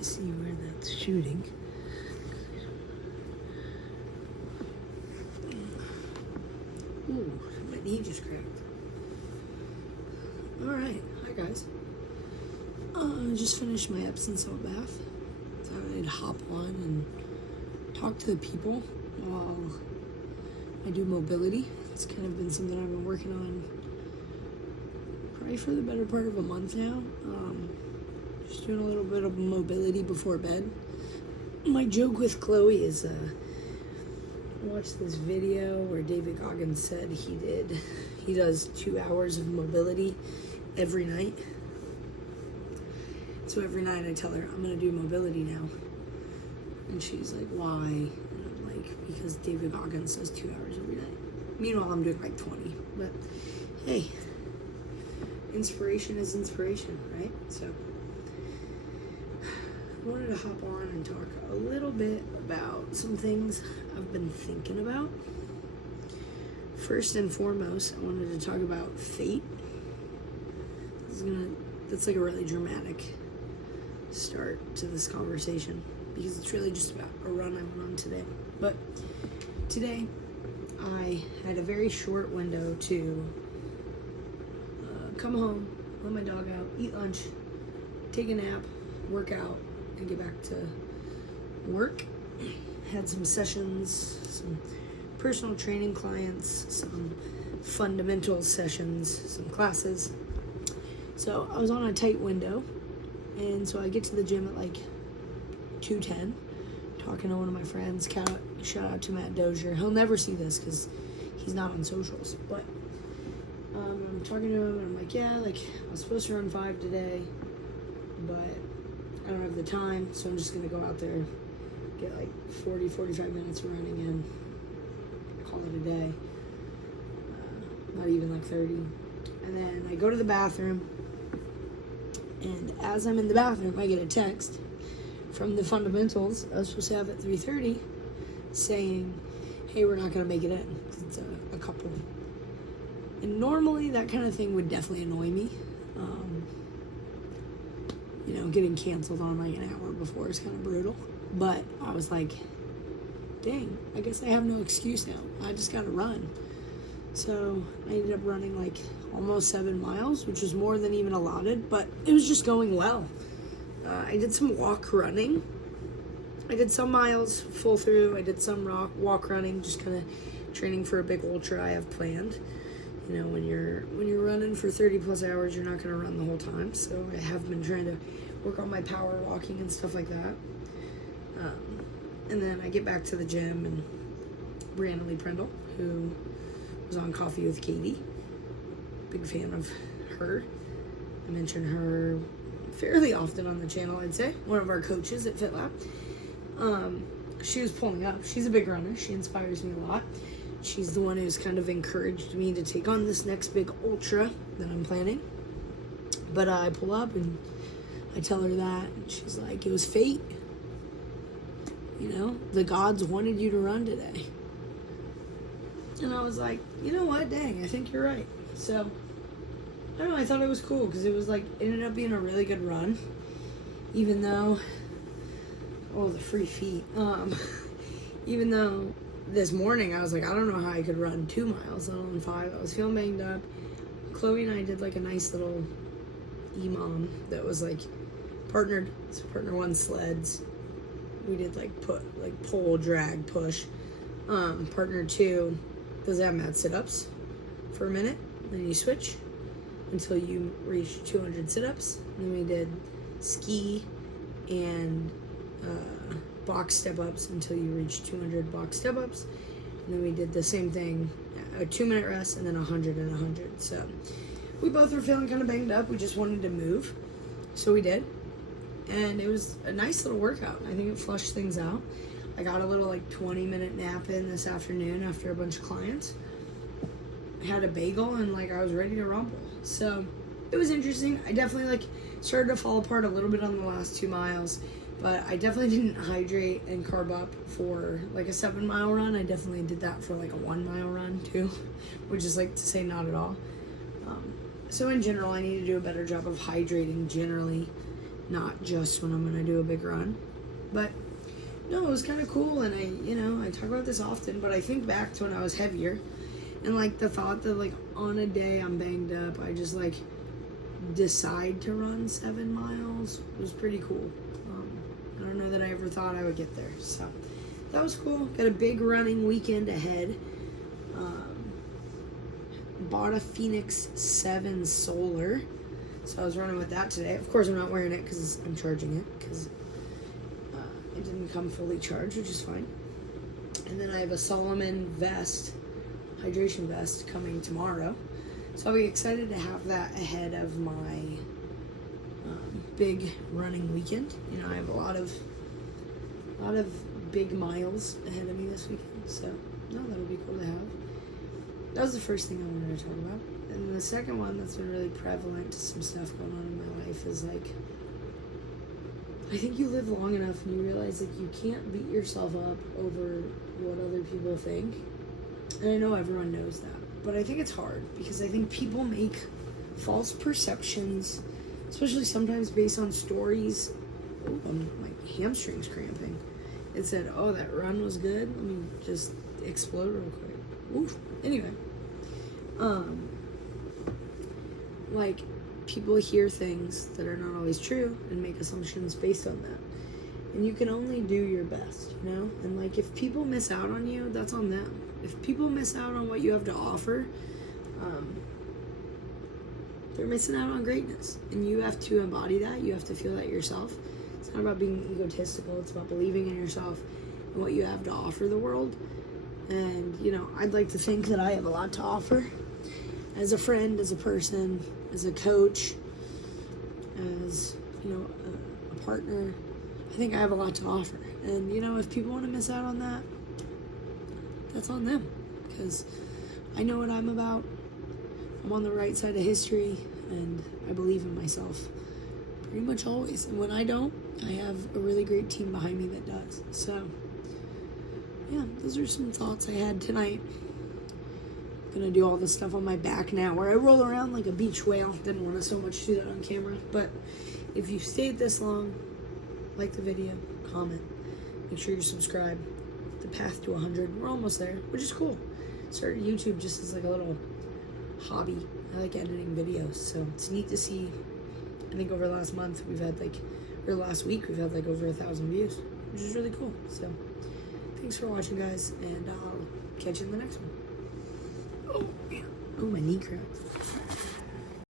see where that's shooting. Ooh, my knee just cracked. Alright, hi guys. I just finished my Epsom salt bath. Thought I'd hop on and talk to the people while I do mobility. It's kind of been something I've been working on probably for the better part of a month now. Just doing a little bit of mobility before bed. My joke with Chloe is I watched this video where David Goggins said he does 2 hours of mobility every night. So every night I tell her, I'm gonna do mobility now. And she's like, why? And I'm like, because David Goggins does 2 hours every night. Meanwhile, I'm doing like 20. But hey, inspiration is inspiration, right? So I wanted to hop on and talk a little bit about some things I've been thinking about. First and foremost, I wanted to talk about fate. That's like a really dramatic start to this conversation because it's really just about a run I went on today. But today, I had a very short window to come home, let my dog out, eat lunch, take a nap, work out, and get back to work. Had some sessions, some personal training clients, some fundamental sessions, some classes. So I was on a tight window, and so I get to the gym at like 2:10, talking to one of my friends. Shout out to Matt Dozier. He'll never see this because he's not on socials, but I'm talking to him, and I'm like, yeah, like I was supposed to run 5 today, but I don't have the time, so I'm just gonna go out there, get like 40-45 minutes of running in, call it a day. Not even like 30. And then I go to the bathroom, and as I'm in the bathroom, I get a text from the fundamentals I was supposed to have at 3:30 saying, hey, we're not gonna make it in. It's a couple. And normally that kind of thing would definitely annoy me. Getting canceled on like an hour before is kind of brutal. But I was like, dang, I guess I have no excuse now. I just gotta run. So I ended up running like almost 7 miles, which was more than even allotted, but it was just going well. I did some walk running. I did some miles full through. I did some walk running, just kind of training for a big ultra I have planned. When you're running for 30 plus hours, you're not going to run the whole time. So I have been trying to work on my power walking and stuff like that. And then I get back to the gym, and Brianna Lee Prendle, who was on Coffee with Katie, big fan of her. I mention her fairly often on the channel, I'd say. One of our coaches at FitLab. She was pulling up. She's a big runner. She inspires me a lot. She's the one who's kind of encouraged me to take on this next big ultra that I'm planning. But I pull up and I tell her that, and she's like, it was fate. The gods wanted you to run today. And I was like, you know what? Dang, I think you're right. So, I don't know, I thought it was cool because it was like, ended up being a really good run. Even though, the free feet. Even though this morning I was like, I don't know how I could run 2 miles, let alone 5. I was feeling banged up. Chloe and I did like a nice little EMOM that was like partnered. So partner 1 sleds. We did like pull, drag, push. Partner 2 does AMAT sit-ups for a minute. Then you switch until you reach 200 sit-ups. And then we did ski and box step-ups until you reach 200 box step-ups. And then we did the same thing, a 2-minute rest and then 100 and 100. So we both were feeling kind of banged up. We just wanted to move. So we did. And it was a nice little workout. I think it flushed things out. I got a little 20-minute nap in this afternoon after a bunch of clients. I had a bagel and I was ready to rumble. So it was interesting. I definitely started to fall apart a little bit on the last 2 miles, but I definitely didn't hydrate and carb up for a 7-mile run. I definitely did that for a 1-mile run too, which is to say not at all. So in general, I need to do a better job of hydrating generally not just when I'm gonna do a big run. But no, it was kind of cool, and I talk about this often, but I think back to when I was heavier, and like the thought that like on a day I'm banged up, I just like decide to run 7 miles was pretty cool. I don't know that I ever thought I would get there, so that was cool. Got a big running weekend ahead. Bought a Phoenix 7 Solar, so I was running with that today. Of course, I'm not wearing it because I'm charging it, because it didn't come fully charged, which is fine. And then I have a Salomon vest, hydration vest, coming tomorrow. So I'll be excited to have that ahead of my big running weekend. I have a lot of big miles ahead of me this weekend. So no, that'll be cool to have. That was the first thing I wanted to talk about. And the second one that's been really prevalent to some stuff going on in my life is like, I think you live long enough and you realize like you can't beat yourself up over what other people think. And I know everyone knows that, but I think it's hard because I think people make false perceptions, especially sometimes based on stories. Oh, my hamstring's cramping. It said, oh, that run was good. Let me just explode real quick. Oof. Anyway, like, people hear things that are not always true and make assumptions based on that. And you can only do your best, And, like, if people miss out on you, that's on them. If people miss out on what you have to offer, they're missing out on greatness. And you have to embody that. You have to feel that yourself. It's not about being egotistical. It's about believing in yourself and what you have to offer the world. And, I'd like to think that I have a lot to offer as a friend, as a person, as a coach, as, a partner. I think I have a lot to offer. And, if people want to miss out on that, that's on them. Because I know what I'm about. I'm on the right side of history, and I believe in myself pretty much always. And when I don't, I have a really great team behind me that does. So, yeah, those are some thoughts I had tonight. I'm gonna do all this stuff on my back now where I roll around like a beach whale. Didn't want to so much do that on camera, but if you've stayed this long, like the video, comment, make sure you subscribe. The path to 100, we're almost there, which is cool. Started YouTube just as like a little hobby. I like editing videos, so it's neat to see. I think over the last month last week we've had like over 1,000 views, which is really cool. So thanks for watching, guys, and I'll catch you in the next one. Oh, man. Oh, my knee cracked.